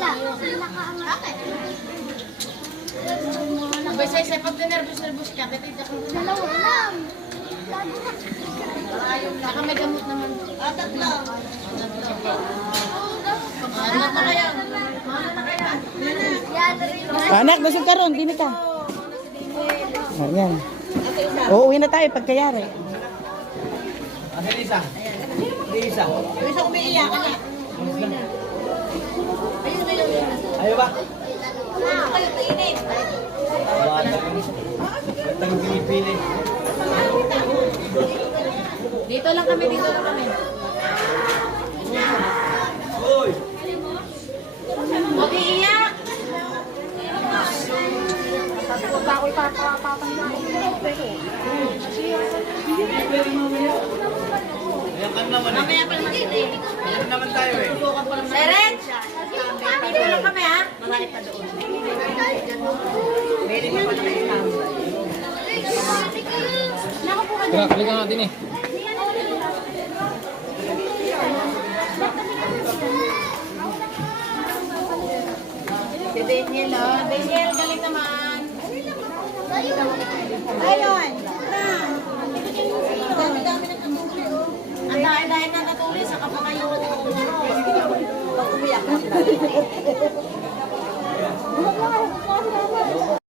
Wala. Bakit? Say, pag nervous ka, titita ko. Dalawa lang. Saka may gamot naman. Atat lang. Ano na kaya? Ano na kaya? Anak, busog ka ron, dini ka. Ayan. Uuwi na tayo pagkayari. Asan isa? Isa. Isa umiiyak ka na. Ayaw ba? Ano kayo, tainit? Batang pinipili. Dito lang kami, dito lang kami. Uy! Huwag iiyak! Ayan ka naman eh. Mamaya pa naman sila eh. Ayan naman tayo eh. Seren! Dito lang kami ha? Marami pa doon. Meron pa naman yung Kaya, halika natin eh. Si Daniel, oh. Daniel, galing naman. Ayun. Dami-dami ng katuli, oh. Ang dahil-dahil ng katuli, saka pa kayo. Pag umiyak ka.